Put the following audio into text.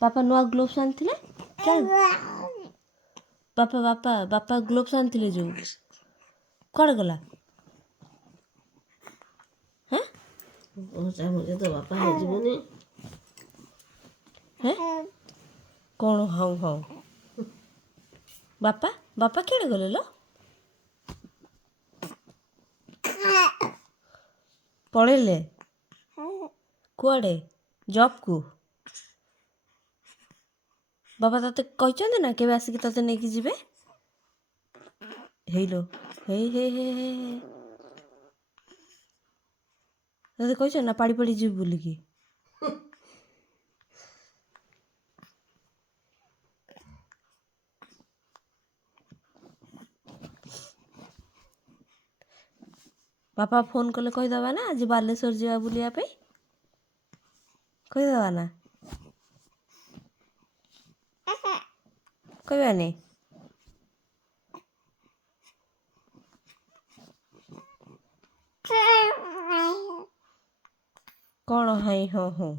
ବାପା ନୂଆ ଗ୍ଲୋଭ୍ସ ଆଣିଥିଲେ ବାପା ବାପା ବାପା ଗ୍ଲୋଭ୍ସ ଆଣିଥିଲେ ଯେଉଁ କୁଆଡ଼େ ଗଲା? ହେଁ ତ ବାପା ହେଇଯିବନି। ହେଁ କ'ଣ ହଉ ହଉ ବାପା ବାପା କେଡ଼େ ଗଲେ ଲୋ? ପଳେଇଲେ କୁଆଡ଼େ? ଜବ୍କୁ? ବାବା ତତେ କହିଛନ୍ତି ନା କେବେ ଆସିକି ତତେ ନେଇକି ଯିବେ? ହେଇଲୋ ହେଇ ହେଇ ହେଇ ହେଇ ତତେ କହିଛନ୍ତି ନା ପାଡ଼ି ପାଡ଼ି ଯିବୁ ବୋଲିକି? ବାପା ଫୋନ୍ କଲେ କହିଦେବା ନା ଆଜି ବାଲେଶ୍ୱର ଯିବା ବୁଲିବା ପାଇଁ? କହିଦେବା ନା? କହିବାନି? କ'ଣ ହାଇ ହଁ ହଁ